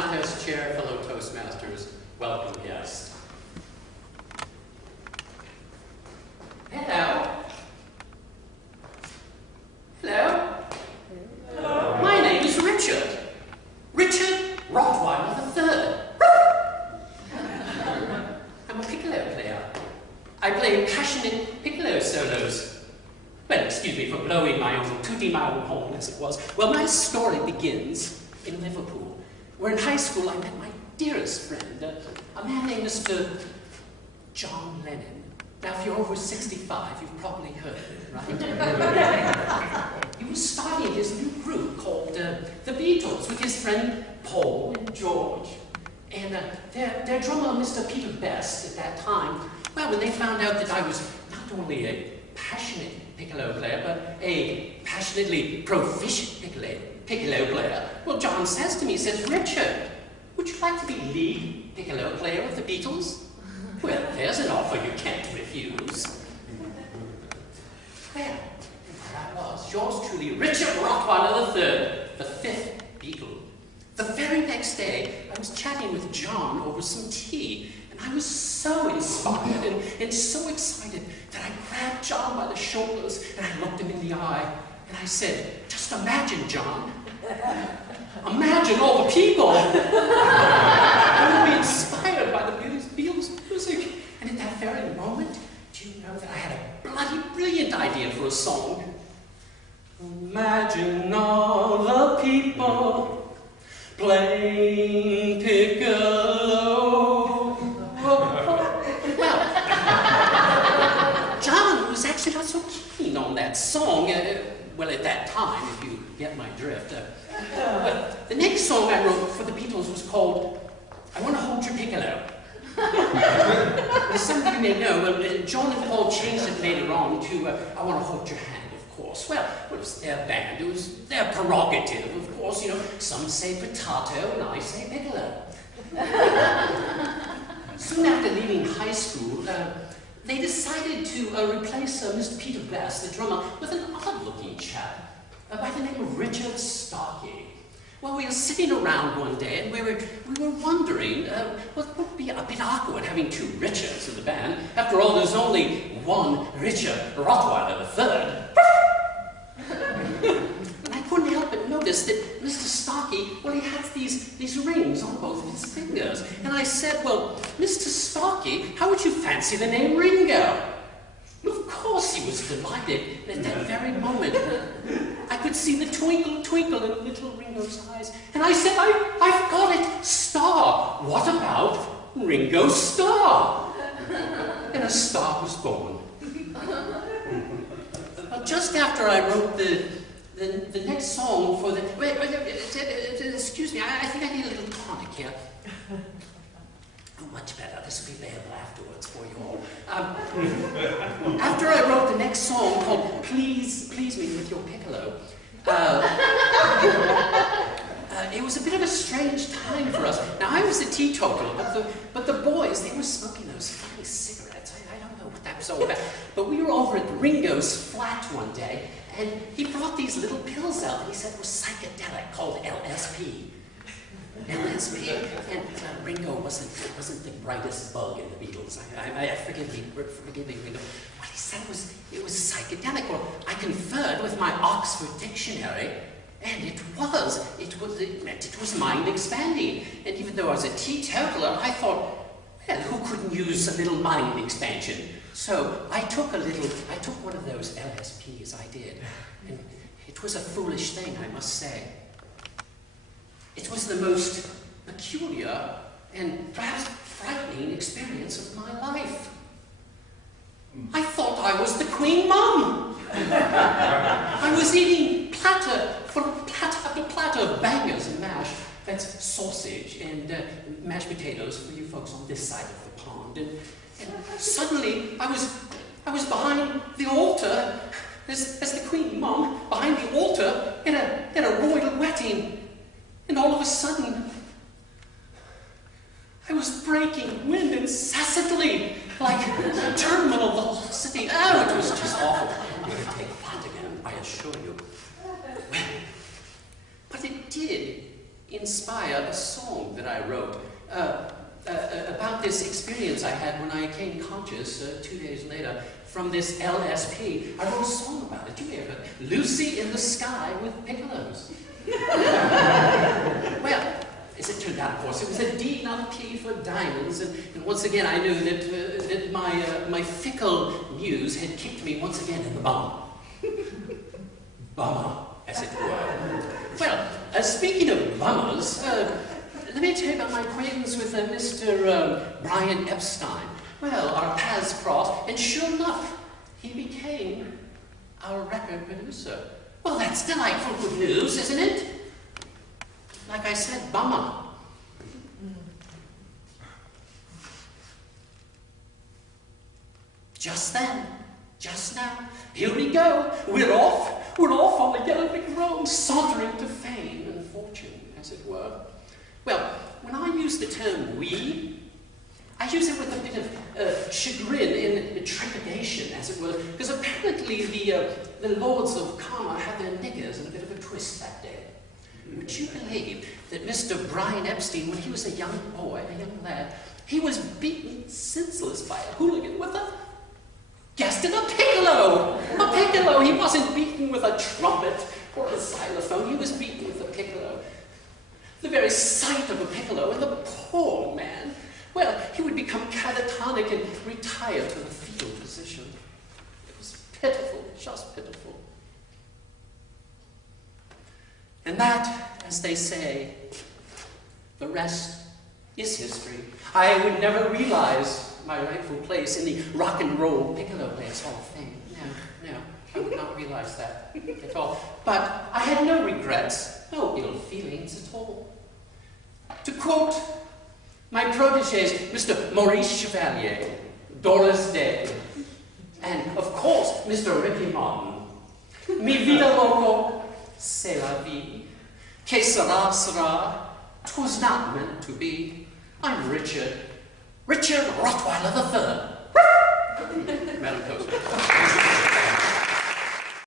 contest chair, fellow Toastmasters, welcome guests. Hello. Hello. Hello. My name is Richard. Richard Rotweiller III. I'm a piccolo player. I play passionate piccolo solos. Well, excuse me for blowing my own, tooting my own horn as it was. Well, my story begins in Liverpool, where in high school I met my dearest friend, a man named Mr. John Lennon. Now, if you're over 65, you've probably heard of it, right? He was starting his new group called the Beatles with his friend Paul and George. And their drummer, Mr. Peter Best, at that time, well, when they found out that I was not only a passionate piccolo player, but a passionately proficient piccolo player, well, John says to me, he says, Richard, would you like to be lead piccolo player of the Beatles? Well, there's an offer you can't refuse. Well, there I was, yours truly, Richard Rotweiller III, the fifth Beatle. The very next day, I was chatting with John over some tea, and I was so inspired and so excited that I grabbed John by the shoulders and I looked him in the eye, and I said, just imagine, John. Imagine all the people who will be inspired by the Beatles music. And at that very moment, do you know that I had a bloody brilliant idea for a song? Imagine all the people playing piccolo. Well, John was actually not so keen on that song. Well, at that time, if you get my drift. But the next song I wrote for the Beatles was called I Want to Hold Your Piccolo. As some of you may know, John and Paul changed it later on to I Want to Hold Your Hand, of course. Well, it was their band, it was their prerogative, of course. You know, some say potato and I say piccolo. Soon after leaving high school, they decided to replace Mr. Peter Best, the drummer, with an odd-looking chap by the name of Richard Starkey. Well, we were sitting around one day and we were wondering, well, it would be a bit awkward having two Richards in the band. After all, there's only one Richard Rotweiller III. And I couldn't help but notice that Mr. Starkey, well, he had these rings on both of his fingers. And I said, well, Mr. Starkey, how would you fancy the name Ringo? Of course he was delighted, and at that very moment, I could see the twinkle, twinkle in little Ringo's eyes, and I said, I've got it, Star. What about Ringo Starr? And a star was born. Well, just after I wrote the next song for the... Wait, excuse me, I think I need a little tonic here. Oh, much better. This will be available afterwards for you all. After I wrote the next song called Please Me With Your Piccolo, it was a bit of a strange time for us. Now, I was a teetotaler, but the boys, they were smoking those funny cigarettes. I don't know what that was all about. But we were over at Ringo's flat one day, and he brought these little pills out that he said were psychedelic, called LSP. LSP, and Ringo wasn't the brightest bug in the Beatles. Forgive me, Ringo. What he said was it was psychedelic. Well, I conferred with my Oxford dictionary, and it was mind expanding. And even though I was a teetotaler, I thought, well, who couldn't use a little mind expansion? So I took one of those LSPs. I did, and it was a foolish thing, I must say. It was the most peculiar and perhaps frightening experience of my life. I thought I was the Queen Mum. I was eating platter after platter of bangers and mash. That's sausage and mashed potatoes for you folks on this side of the pond. And suddenly I was behind the altar as the Queen Mum, behind the altar in a royal wedding. And all of a sudden, I was breaking wind incessantly, like terminal velocity. Oh, it was just awful. I'm going to take that again, I assure you. Well, but it did inspire a song that I wrote about this experience I had when I came conscious 2 days later from this LSP. I wrote a song about it. You may have heard it. Lucy in the Sky with Piccolos. Well, as it turned out, of course, it was a D, not a P for diamonds, and once again I knew that my fickle muse had kicked me once again in the bum. Bummer, as it were. Well, speaking of bummers, let me tell you about my acquaintance with Mr. Brian Epstein. Well, our paths crossed, and sure enough, he became our record producer. Well, that's delightful good news, isn't it? Like I said, bummer. Just then, just now, here we go. We're off on the yellow brick road, sauntering to fame and fortune, as it were. Well, when I use the term we, I use it with a bit of chagrin and trepidation, as it were, because apparently the lords of karma had their niggers in a bit of a twist that day. Would you believe that Mr. Brian Epstein, when he was a young boy, a young lad, he was beaten senseless by a hooligan with a, guessed it, a piccolo! A piccolo! He wasn't beaten with a trumpet or a xylophone, he was beaten with a piccolo. The very sight of a piccolo, and the poor man, well, he would become catatonic and retire to the fetal position. It was pitiful, just pitiful. And that, as they say, the rest is history. I would never realize my rightful place in the Rock and Roll Piccolo Players Hall of Fame. No, I would not realize that at all. But I had no regrets, no ill feelings at all. To quote my protégés, Mr. Maurice Chevalier, Doris Day, and, of course, Mr. Ricky Martin, mi vida loco, c'est la vie. Que sera, sera. 'Twas not meant to be. I'm Richard Rotweiller III. Madam Toast.